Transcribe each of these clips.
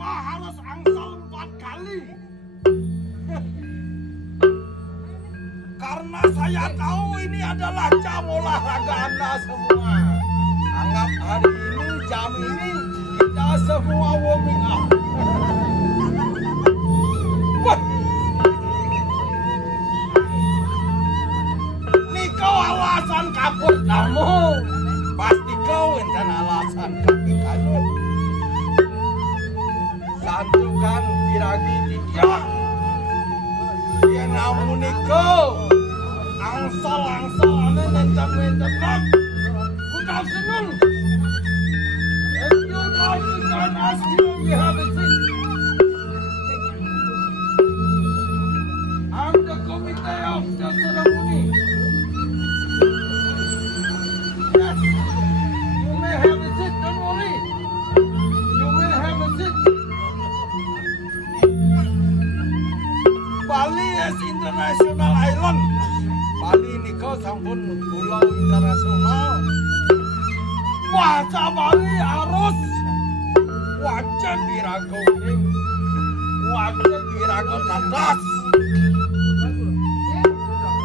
Kenapa harus angsal 4 kali? Karena saya tahu ini adalah jam olahraga Anda semua. Anggap hari ini, jam ini, kita semua warming up. Wah. Ini kau alasan kapur kamu. Pasti kau enten alasan kaki kamu. Santukan piragi tidak. Dia namun kau. Angsal ane nencap nak. Good afternoon. If you like to join us here, you have a seat. I'm the committee of the ceremony. Yes, you may have a seat, don't worry. You may have a seat. Bali is international island. Bali ini kau sampun pulau internasional. Bahasa Bali harus wajib diragu ini, wajib diragu tandas.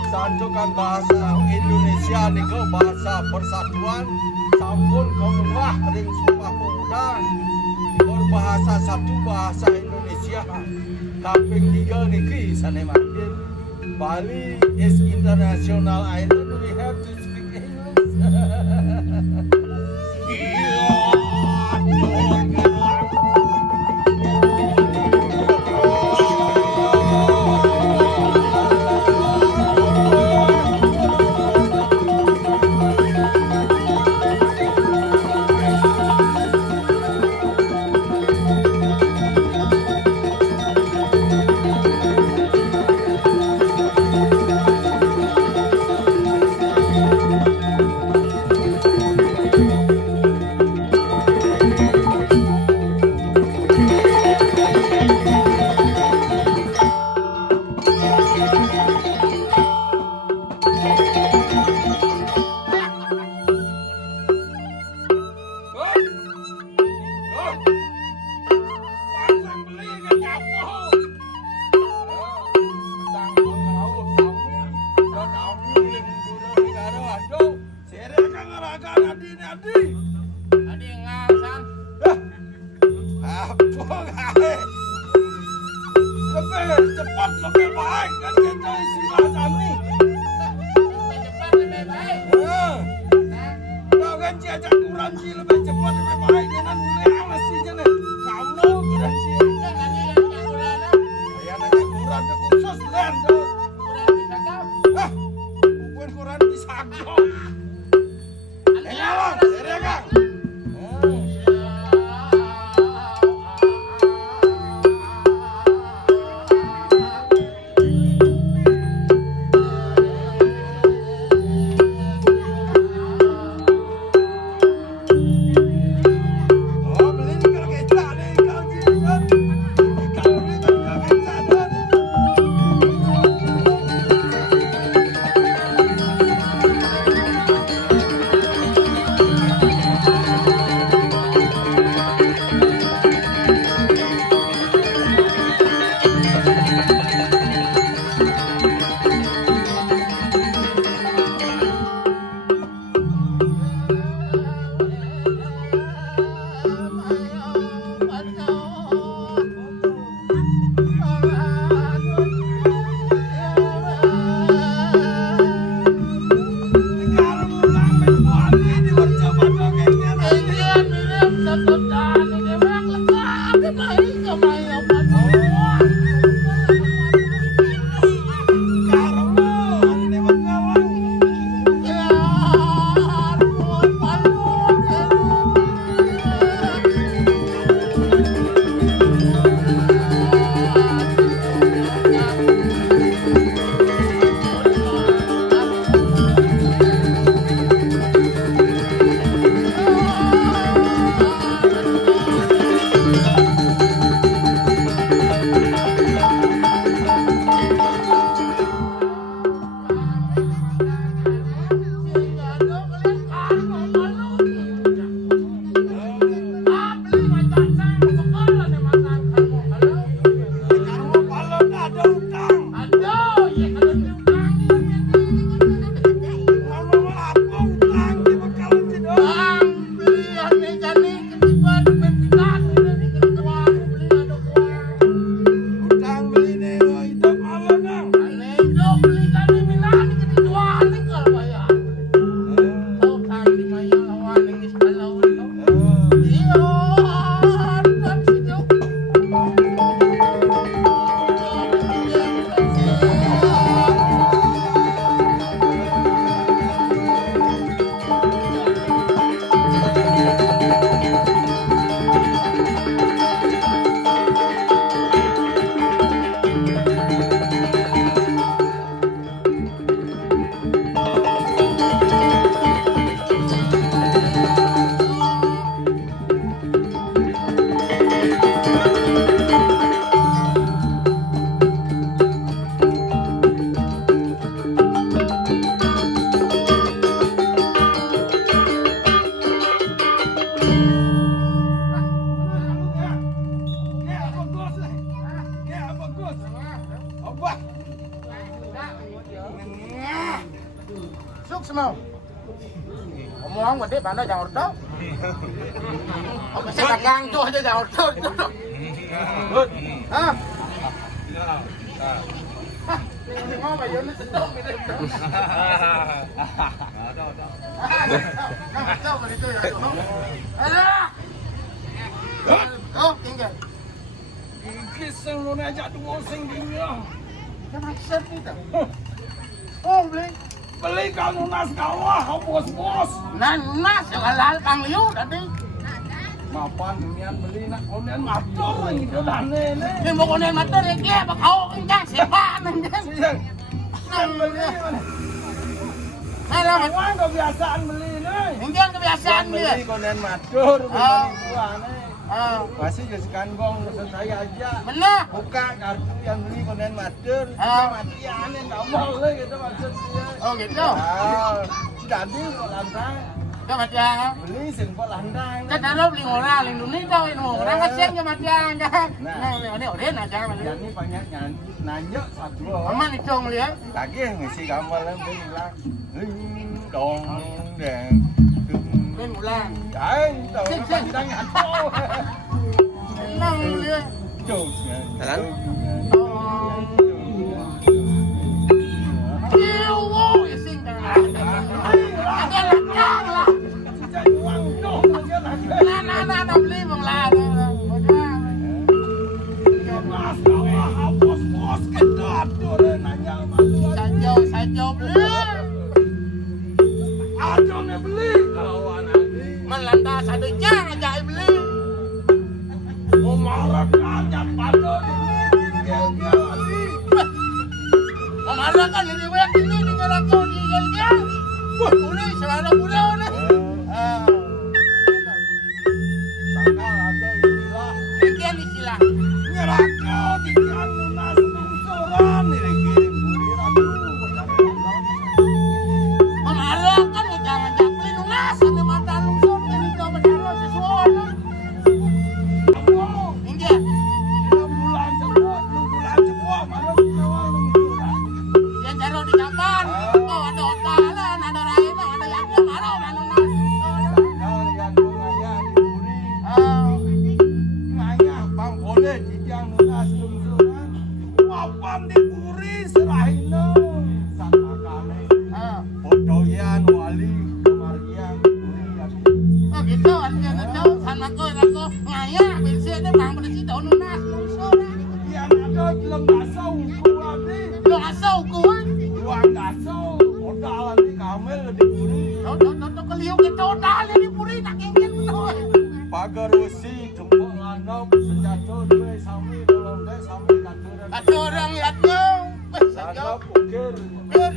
Santukan bahasa Indonesia nih kau bahasa persatuan. Sampun kau ngah ring Sumpah Pemuda berbahasa satu bahasa Indonesia. Kaping 3 niki sanemakin. Bali is international island. We have to speak English. Cepat lebih baik kan kita istilah kami. Lebih baik. Kau kan diajak kuranci lebih cepat lebih baik. Jangan mulai mesti jangan kamu kuranci. Ya nanti kuranci khusus lain tu. Kuran bisa kau. Bukan kuran bisa kau. Nyawang, seriakan. mau. Ngomong gede mana jangan ordo. Apa sih dagang tuh aja jangan ordo. Good. Hah? Ah. Ini mau bayar ni sedap ni. Ada. Nah, tahu begitu ya. Ada. Oh, tinggal. Kisah lu ajak dua sing dia. Macam kita. Oh, Beli kang lunas kawah, bos. Nanas yang halal Kang Liu tadi. Mapan dunia beli nak konen matur gitu dan ini. Ini mau konen motor ya dia, pak kau enggak siapa nanti. Kan beli. Kalau Kawan kebiasaan beli nih. mungkin kebiasaan dia. Beli konen matur, beli buah nih. Masih jadi kangkong pesan saya aja. Benar. Buka kartu yang beli konen matur. Matian yang nggak boleh gitu maksudnya. Oh gitu. Jadi kok lantai. Ke Matiang. Beli sing kok lantai. Kan ada beli orang lindungi kau ini orang kasihan ke Matiang kan. Nah, ini orang aja kan. Jadi banyak nanya satu. Aman itu melihat. Lagi ngisi gambar yang bilang dong deng. Ben bulan. Ay, tahu apa tanya tuh. Senang melihat. Jalan. Wow, ising kan. Ada lakang lah. Nah, beli bang lah. Sajau beli. Aja nih beli. Kawan Melantas ada jang aja beli. mau marah aja pada ini. Marah kan ini banyak ini tinggal aku di gel. Wah, ini selada muda ni. Tanggal ada istilah Sekian istilah. nyeraka tinggal lunas lungsuran ini kirim kurir aku. Marah kan jangan beli lunas ada mata lungsur ini coba cari sesuatu. Ingat. Bulan cepat mana kawan lungsuran. Dia cari di Japan. Oh, ada otalan, ada lain, ada yang dia marah mana lunas. Tanggal yang ngaya diburi. Ngaya bang boleh dijang lunas lungsuran. Wapan diburi serahin sama kali. Fotoyan wali kemarian diburi aku. Oh gitu, artinya gitu. Sama aku ngaya bensinnya bang bersih daun lunas lungsur. Yang ada dalam dasar hukum lagi. Lo asal kuat. Uang dasar modal ini kamel diburi. Tuh keliu kita otak ni puri tak ingin betul. Pagar usi jemput lanap senjata dua sampai dalam dua sampai katuran. Ada orang lihatnya. Lanap ukir.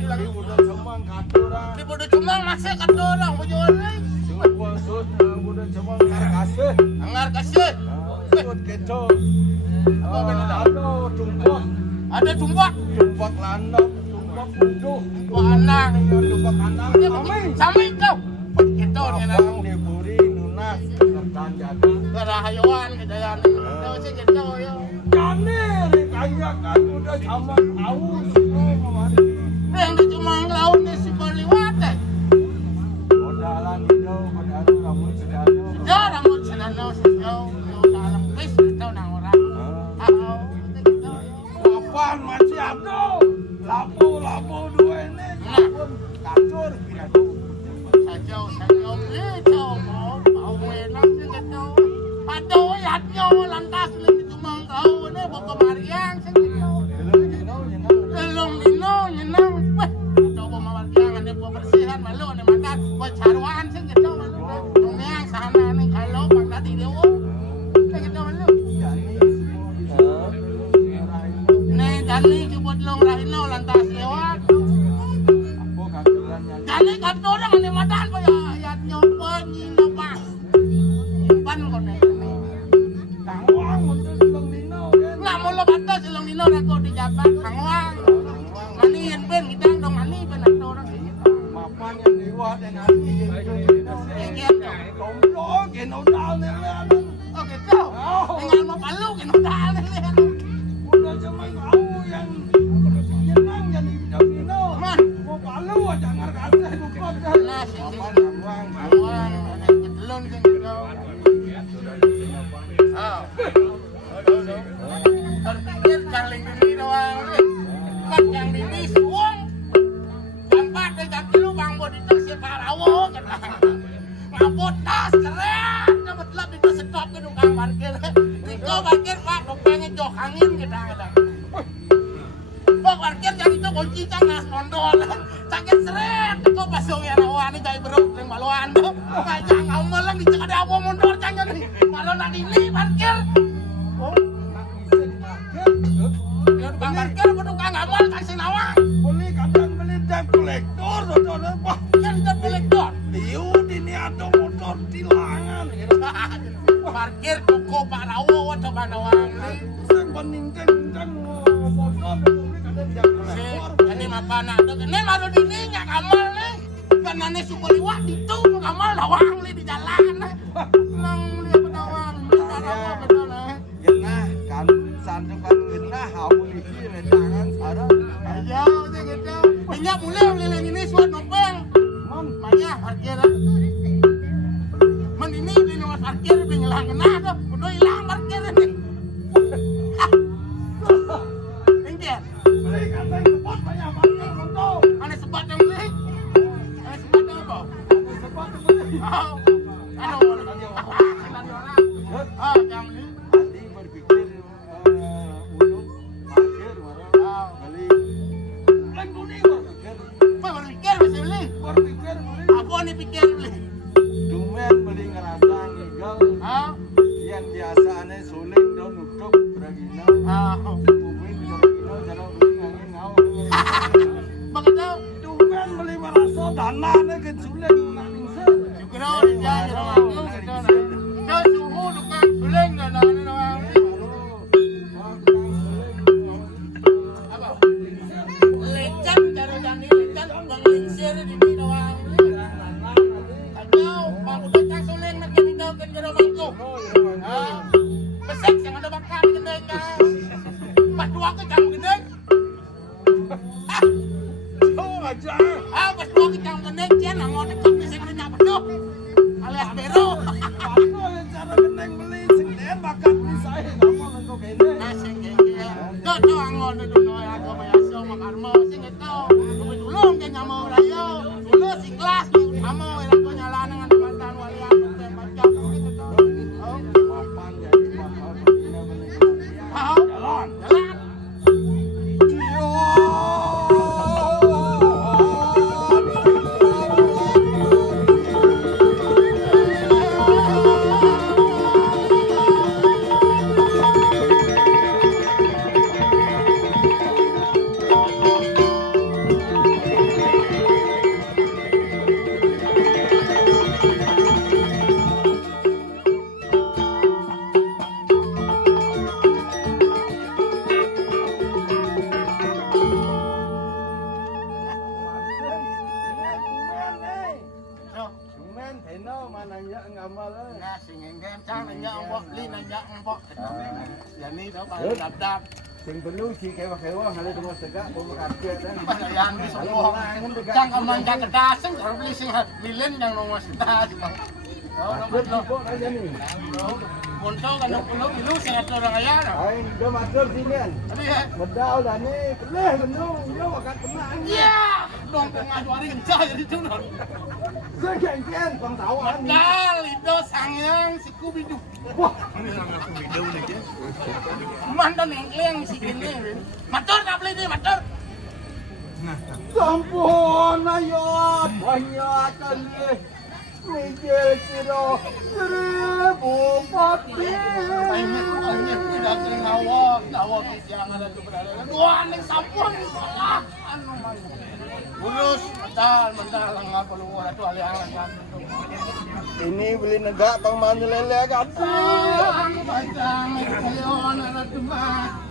Lagi udah cemang katuran. Di bodoh cuma masih kata orang berjual ni. Semua sud udah cemang karkasih. Anggar kasih. Sud keco. Ada tumpak. Ada tumbak. Tumpak lanap. Tumpak bujuh. Tumpak anak. Tumpak anak. Sama itu. Kita ni lah. Abang diburi lunas. Sertan jaga. Kerahayuan kejayaan. Tahu sih kita ya. Janir kaya kan udah sama tahu. Yang di cuma laut ni si berliwat. Modalan itu, modalan kamu sudah ada. Jarang pun senang sejauh. Dalam bis kita orang orang. Kapan masih ada? Lapo dua ini. Kapun kacur pindah tu. Sajau itu mau enak sih gitu. Pada wayatnya lantas lagi cuma tahu ni bawa Mariang sih gitu. Belum dino nyenang. Coba Mariang ada buat bersihan malu ni mata buat caruan sih gitu malu. Yang sana ni kalau bang tadi dia sih gitu malu. Nih Dani cuba long rahino lantas lewat. Aku katuran yang Dani kata orang ni mata apa ya ayatnya penyina pas. Pan kau ni. tangwang untuk belum dino kan. Nggak mau lo batas silong Kau parkir pak, pengen jok angin kita. Pak parkir jadi itu kunci nas mondol. Sakit seret, kau pasang ya rawan ini jadi beruk yang maluan tuh. Kacang amal lagi ada apa mondol jangan nih. Kalau nak ini parkir. Oh, ya tukang parkir tukang amal kasih nawang. Beli kadang beli debt collector, saudara Pak. Yang debt collector. Liu ini ada motor tilangan. Parkir toko Pak Rawo coba nawang nih. Saya banding kencang motor beli kadang debt collector. Ini apa nak? Ini malu dininya kamal nih. Karena nih suku liwat itu kamal nawang nih di jalan. Nang lihat nawang, Rawo betul nih. Genah kan santukan genah polisi redangan sarang. Ayo sih gitu. Minyak mulai lilin ini suat nopel. Banyak parkir. Men ini di nomor parkir hilang kena tuh. Udah hilang parkir ini. Enggak. Beli kadang sebut banyak parkir motor. Ada sebat yang beli. Ada sebat yang apa? Sebut beli. Oh. Aduh. Ah, yang beli. Tadi berpikir untuk parkir marah beli. Leng kuning berpikir. Apa berpikir bisa beli? Berpikir beli. Apa nih pikir beli? Dumen beli ngerasa ngigal. Ah. Yang biasanya suling dan nutup beragina. Ah. Ubin beragina jarang beli angin ngau. Begitu. Dumen beli merasa dana ke suling naningsel. Juga dia orang aku sudah. Kau suhu tukang suling dan orang apa? Lecan cara jani lecan bang lingsir di sini doang. Kau bang udah tak suling nak jadi tahu kan jero bangku. Besek yang ada bakar di gendeng kan. Pas dua ke jam gendeng. Oh aja. Pas dua ke jam gendeng cian ngau dekat di sini betul. Alias bero. Aku yang cara geneng beli sing bakat beli saya ngapa lengko kene. Nasi gege. Tuh angon itu noy aku mayaso makarmo sing itu. Tulung ke nyamo rayo. Dulu si kelas di utama aku nyala dengan mantan wali aku tembak gitu tuh. Papan jadi papan begini beli. Jalan. Jalan. Cuman teno mananya ngamal. Nasi ngengkem cang nanya mbok li nanya mbok. Ya ni tau baru dap-dap. Sing perlu si kewa-kewa hale tengok tegak bawa karpet dan Yang di Solo. Cang aman jak kedaseng kalau beli sing lilin yang nomor setas. Oh, nomor kok aja nih. Monto kan perlu ilu sing orang ayah. Ai do matur sinian. Tadi ya. Medal dan ni peleh benung yo makan tenang. Iya, dong pengadu hari kencah jadi tunun. Segengken pengtawan ni. Dal itu sangyang si kubidu. Wah, Mantan yang si gini. Matur tak beli ni matur. sampun ayo banyak kali. Mikir kira 1000 Ini tidak kering awak yang ada tu berada. Dua ning sampun salah anu mah. Urus mental enggak perlu atuh aliangan kan. Ini beli negak tong mana lele kan. Anu bacang alion ada tu mah.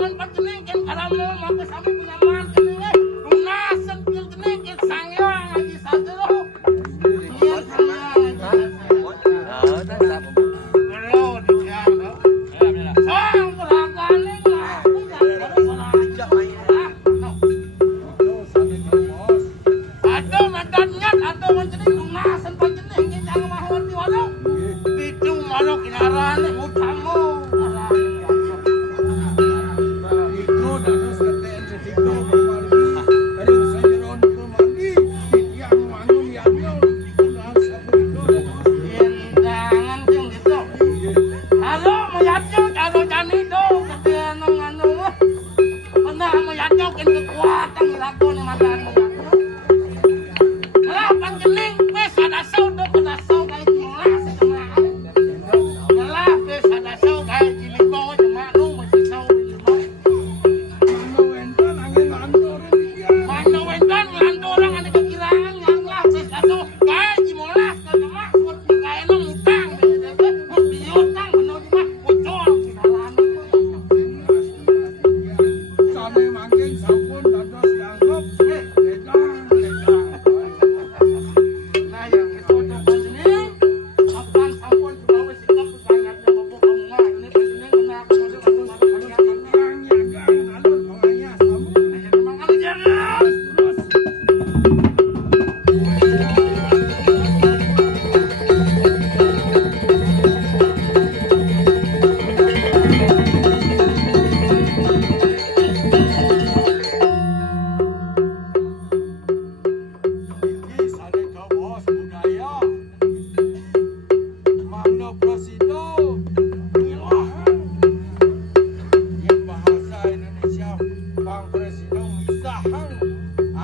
man pagkiling kin karamo mapasabi ko naman kiling eh. Lunasan kiling kin sangyang lagi sa dero. Yan sangyang. Hello, diyan. Sang peragaling lah. Aduh, madannya, aduh mencening lunasan pagkiling kin jangan mahon di walo. Itu malo kinarane utamo.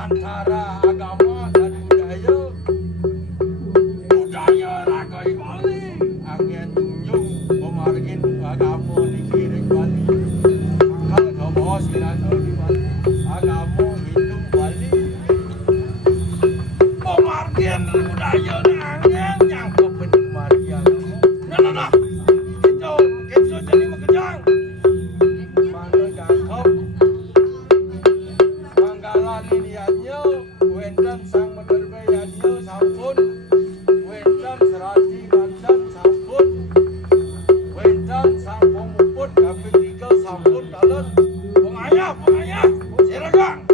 Antara agama dan budaya ragai Bali, angin tunjung pemargin agama di kiri Bali, angkal kau bos kirano di Bali, agama Hindu Bali, pemargin budaya angin yang kepenikmatian. Nah, itu jadi makejang. Mana jangkau Manggalan iniannya, wendan sang menerbayannya sampun, wendan serati bandan sampun, wendan sang pemuput kami tiga sampun dalam pengayah, silakan.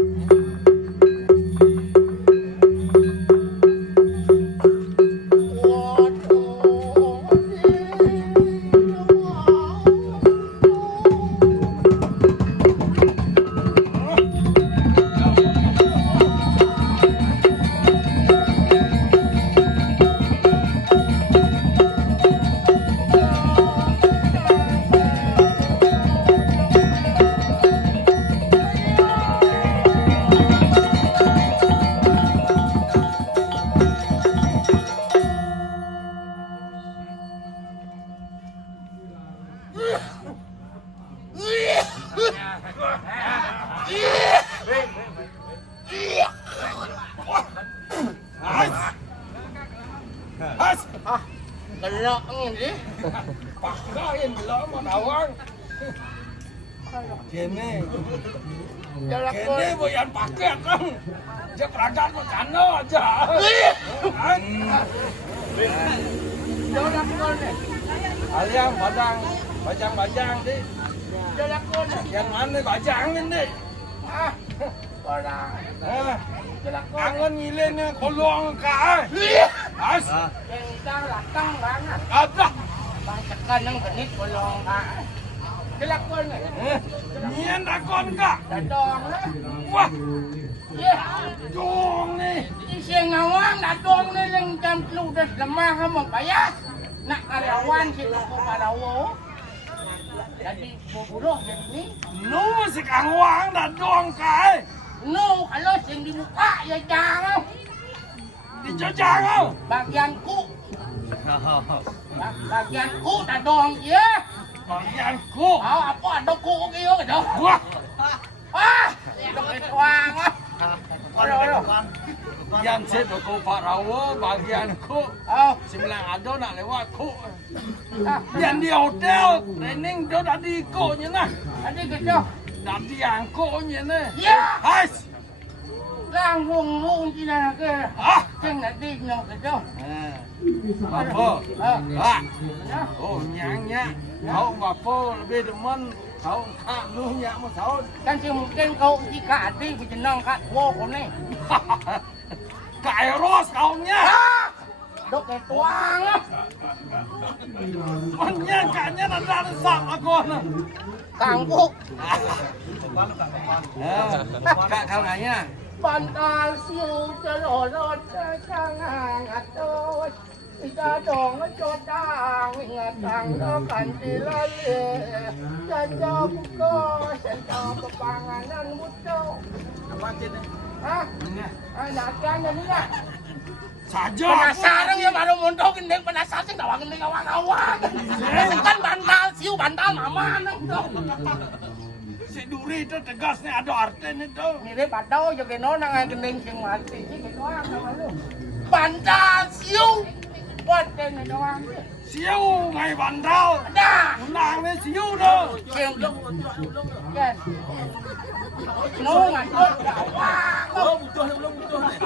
Gelak ini. Pakain belum mau nawang. Kene. Kene boyan pakai kan. Dia peragat makan aja. Aliang bajang di. Yang mana bajang ini? Angon ngilin kolong ka. As. Yang latang banget. Ada. Bacakan yang genit kolong ka. Kelakon ni. Nian dakon ka. Dadong lah. Wah. Ya. Dong ni. Siang ngawang dadong ni yang jam ludas lemah hamong payas. Nak karyawan situ ko karawo. Jadi bobuloh jadi ni. No si kang wang dadong ka. No, kalau sing dibuka ya jangan. Dijajang. Bagianku. Bagianku dadong ya. Bagianku. Apa ada ku gitu gitu. Wah. Dok tuang. Yang saya ko Parawo bagianku. Sembilan ada nak lewat ku. Yang di hotel training do tadi ko nya nah. Tadi gitu. Nanti angkotnya nih. Ya, Hai. lang wong cina ke. Ah. Ceng nak di nyok ke jauh. Apa? Ah. Ya. Oh nyanya. Kau apa lebih demen kau kak lu nyak mau kau. Kan si mungkin kau jika ada berjenang kat wo kau ni. Kak Eros kau nya. Dok ke tuang. Nya kaknya nanda sak aku na. Kangguk. Kak kau nanya. Bantal siu celorot cangang atos. Ida dong codang ngatang dokan tilale. Jaja buko sentang pepanganan buto. Apa cina? Hah? Anak kan ni lah. Saja. Penasaran ya baru muncul gendeng penasaran sih tawang gendeng awang-awang. Kan bantal siu bantal mama nang tu. Si duri itu tegasnya ada artinya itu. Mirip padau jo keno nang gendeng sing mati iki doang sama lu. Bantal siu. Buat kene doang. Siu ngai bandal. Dah. Nangnya siu dah. Siu. Yes. No ngantuk awang. Belum butuh nih.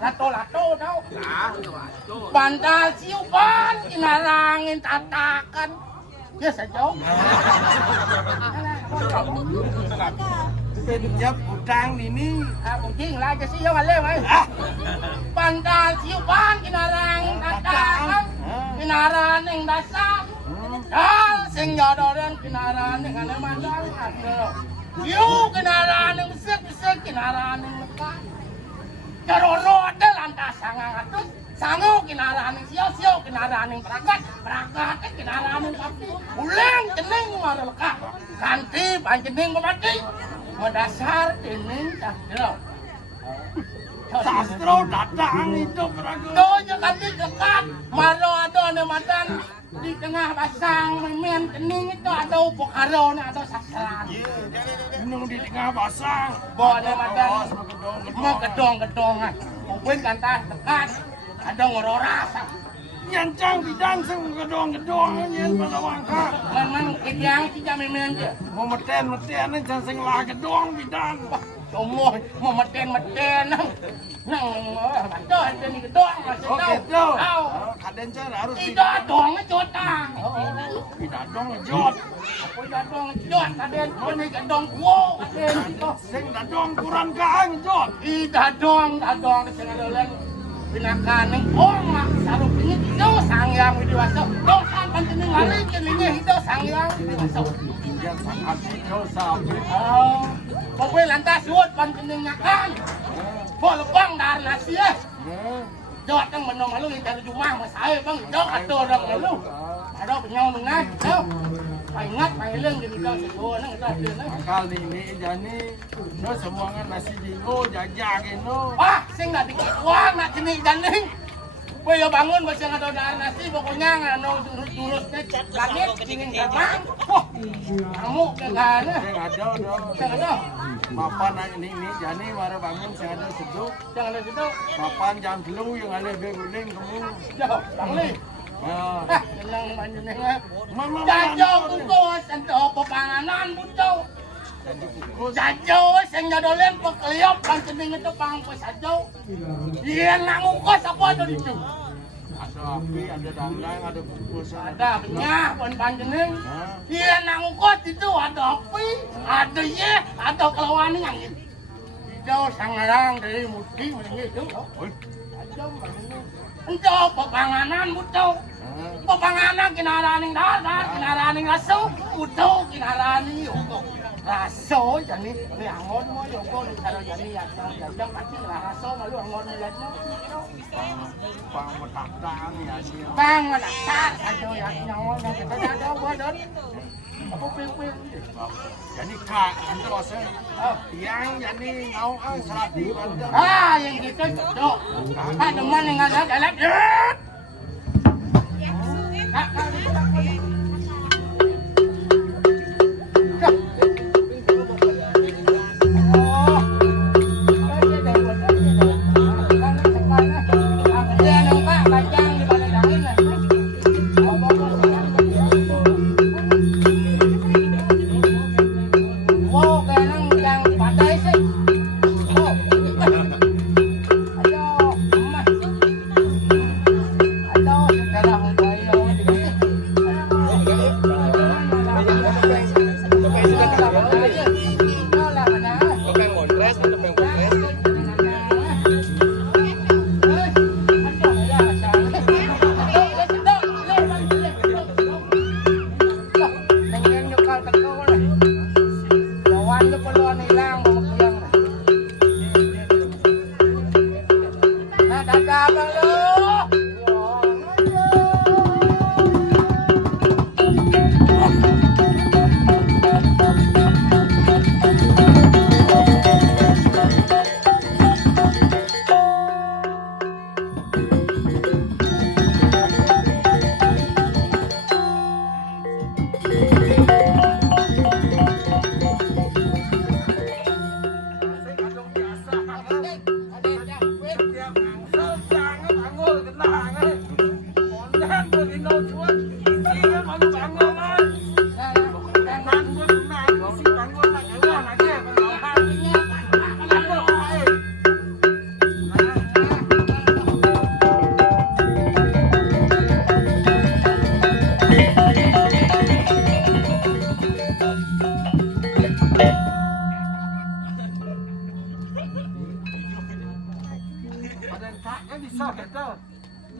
Lato-lato tau. Bantal siu ban kinarangin tatakan. Ya saja. Penyap utang ini. Kucing lah je siu ale mai. Bantal siu ban kinarangin tatakan. Kinaran ing dasar. Dal sing nyodoren kinaran ing ane mandang ado. Siu kinaran ing besek-besek kinaran ing lekah. Jarorot lantas sangang atus. Sangu kinaran ing siu kinaran ing peragat kinaran ing pati. Uleng cening marelekah. Kanti panjening pemati. Mendasar dening sastro. Sastro datang itu peragu. Donya kanti dekat. Maro ada ane madan di tengah pasang memen cening itu ada upokaro ni ada sastran. Nung di tengah basang. Bawa ane madan mau gedong-gedongan. Mungkin kanta dekat. Ada ngororas. Nyancang bidang sing gedong-gedong nyen pada wangka. Memang ideang tidak memen je. Mau meten jangan sing lah gedong bidang. Cuma mau meten nang baca itu ni gedong masih Oh tahu. gitu. Tahu. Kaden cara harus Tidak dong ngejotang. tidak dong ngejot. Apa tidak dong ngejot? Kaden ini gedong kuo. Kaden itu. Sing dadong kurang kaang ngejot. Tidak dong dengan dolen. Pinakan ng mak sarap ini itu sangyang widiwaso. Dosan pancening lali kelinge itu sangyang widiwaso. Yang sangat itu sampai. Oh, pokoknya lantas suot pancening nyakan. Bolong dar nasi ya. Jawat yang menong malu dari rumah mas saya bang. Jawat atau orang malu. Ada penyau nungai. Jawat. Ingat pailing di bidang itu nang itu nang. Kali ini jani no semua kan nasi jingo jajang itu. Wah, sing nak dikit uang nak jenis janing. Boyo bangun masih ada dar nasi pokoknya ngano durus-durusnya langit dingin terbang. Wah, kamu ke kana. Sing ada dong. Sing ada. Papan ini jani mara bangun sing ada sejuk. Jangan ada gitu. Papan jam telu yang ada beguling kamu. Jauh, bangli. Ah. Hah, senang panjenengan. Mama Jajo kukus ento pepanganan buco. Jajo sing nyodolen pekliop panjenengan itu pangpes sajo. Yen nak ngukus apa itu dicu? Ada api, ada dandang, ada kukusan. Ada penyah pun panjeneng. Yen nak ngukus itu ada api, ada ye, ada kelawani angin. Hijau sangarang dari muti menengah itu. Jajo panjeneng. Ento pepanganan buco. Pepanganan kinaraning darat, kinaraning raso, udo kinaraning yoko. Raso jani ni angon mo yoko ni karo jani ya jam pasti lah raso malu angon ni lagi. Pang metatang ya sih. Bang ada sar ajo ya nyawa na kita ada bodon. Apa pil-pil. Jadi kak, itu saya yang jadi ngau serat di bandar. Ah yang gitu dok. Ada mana yang ada dalam. Wow, Topeng Mondres, topeng Mondres.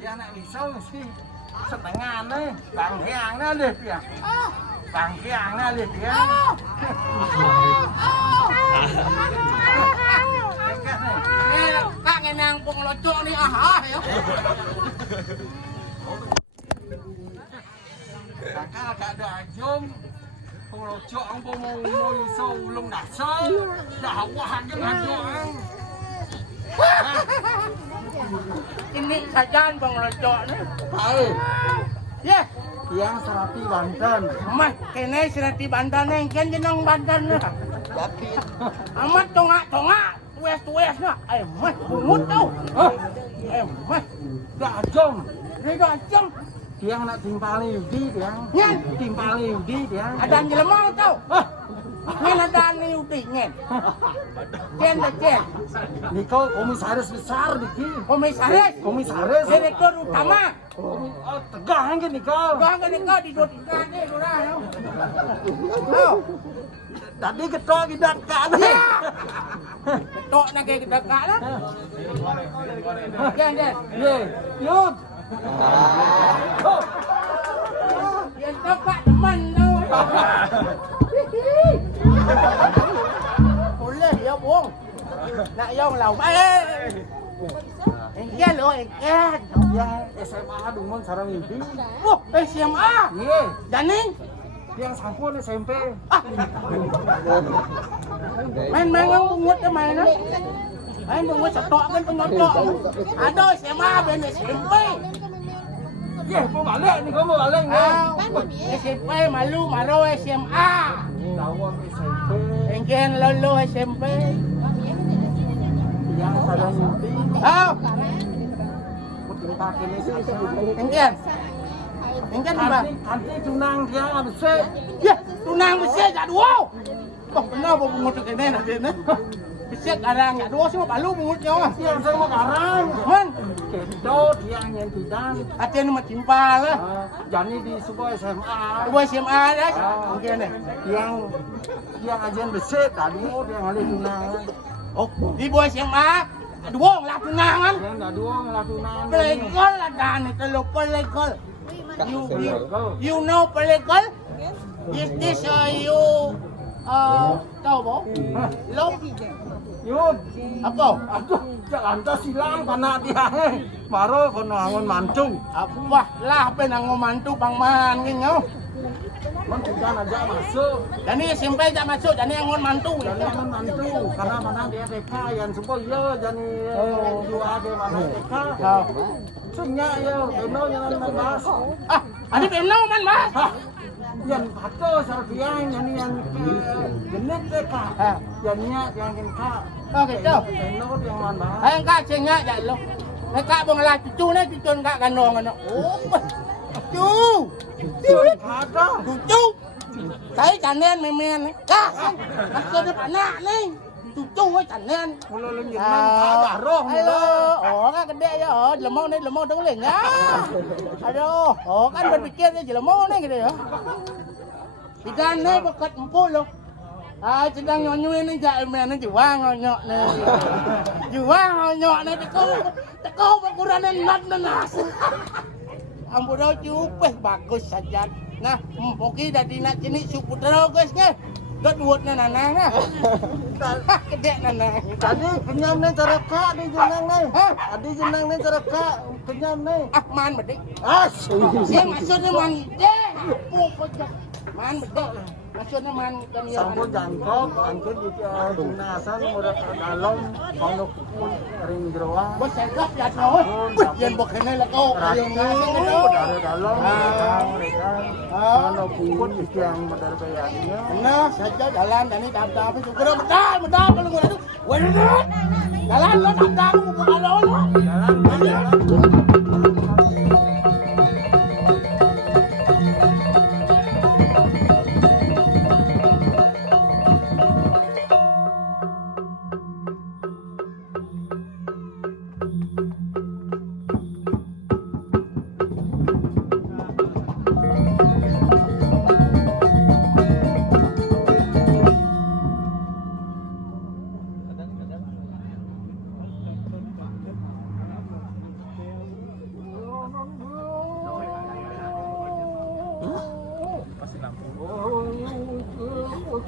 Dia nak risau mesti setengah nih, bang hiang nih lihat dia, bang hiang nih lihat dia. Kak ngenang pung locok nih ya. Kakak tak ada jom, pung locok ang pung mau risau ulung dasar, dah wah jangan doang. Ini sajian bang locok nih. Tahu? Ya. Yang Serati Banten. Mah, kene Serati Banten yang kan jenang Banten nih. Yakin. Amat tongak, tues nak. Mah, bungut tau. Mah, dah jom. Dah jom. Dia nak timpali Yudi dia. Nyen, timpali Yudi dia. Ada jelema tau. Ngen ada Yudi ngen. Ken. Niko komisaris besar Diki. Komisaris. Direktur utama. Oh, tegang kan Niko. Tegang kan Niko di dua ni dua ya. Oh. Tadi ketok kita kak nih. Ketok nak kita kak lah. Ken. Ye. Yuk. Yang dapat teman tu. Boleh ya bung. Nak yang lau. Engkel loh engkel. Yang SMA Dumon sarang Yudi. Oh SMA. Ye. Janing. Yang sampun SMP. Main ngang bungut ke main lah. Main bungut setok kan penyotok. Aduh SMA ben SMP. Ye, mau balik ni kau mau balik ni. SMP malu maro SMA. Lawan SMP. Engken lolo SMP. Yang sarang Yudi. Pakai ni engken. Engken apa? Nanti tunang dia besar. Ya, tunang besar tak dua. Oh, benar apa bungut tu kena nak ni? Besar karang tak dua semua palu bungutnya. Yang semua karang. Man, kedot yang tidak. Ada nama timpal lah. Jadi di sebuah SMA. Sebuah SMA dah. Engken ni. Yang ajen besar tak dua dia ngalih tunang. Oh, di sebuah SMA. Dua lah tunangan. Yang dah dua lah tunangan. Pelegol lah dah ni kalau pelegol. You know pelegol? Is this you tahu boh? Lop. Yud. Apa? Aduh, jangan tak silang panak dia. Baru kono angon mantu. Wah, lah apa angon mantu pangman ngau. Man sudah aja masuk. Dan ini SMP tak masuk, dan ini angon mantu. Dan ini angon mantu. Karena mana dia TK yang semua ya, jadi dua ada mana TK. Senyap ya, Beno yang mas. Ada Beno man mas. Yang pato sarpiang, yang jenis TK. Yang TK. Oh gitu. Beno yang mana? Yang kak senyap ya lo. Kak bong lah cucu ni cucu kak kanong ano. Oh, cucu. Thấy chả nên men này. Kak, masih ada anak ni. Cucu với chả nên. Ủa cái gede ya, lemau đứng liền á. Aduh, kan berpikir dia lemau ni gitu ya. Ikan ni bekat empul loh. Sedang nyonyoin ini cak men ini juga ngonyok nih. Juga ngonyok nih teko ukurannya nas. Ampun dah cupes bagus saja. Nah, poki dari nak jenis suku terus guys nih. Gat buat nana nah. Kedek nana. Tadi kenyam nih cara kak di jenang nih. Adi jenang nih cara kak kenyam nih. Man bedik. Asli. Maksudnya man deh. Man bedik. Maksudnya man dan Sampun jangkok, angkut di dunasan udah dalam, kalau ring jeroan. Bos segap ya no. Jangan bokene lah kau. Yang ngasih itu. Dari dalam, mereka kalau pun yang modal kayaknya. Nah, saja jalan dan ini tahap-tahap itu kena medal kalau gua itu. Waduh. Jalan lo tahap-tahap aku kalau lo.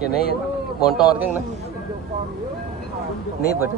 Cái này bọn tròn cái này này vật